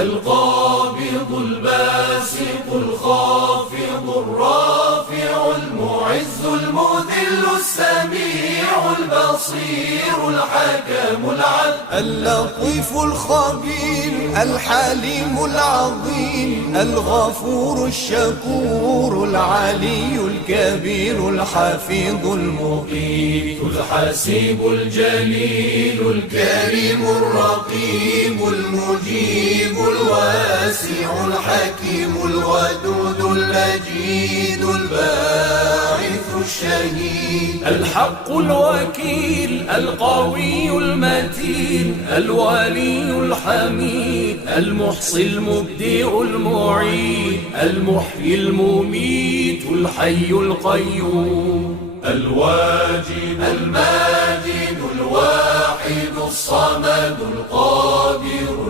القابض الباسط الخافض الرافع المعز المذل السميع البصير الحكم العدل اللطيف الخبير الحليم العظيم الغفور الشكور العلي الكبير الحفيظ المقيت الحسيب الجليل الكريم الرقيب المجيب الواسع الحكيم الودود المجيد الباعث الشهيد الحق الوكيل القوي المتين الولي الحميد المحصي المبدئ المعيد المحيي المميت الحي القيوم الواجد الماجد الواحد الصمد القادر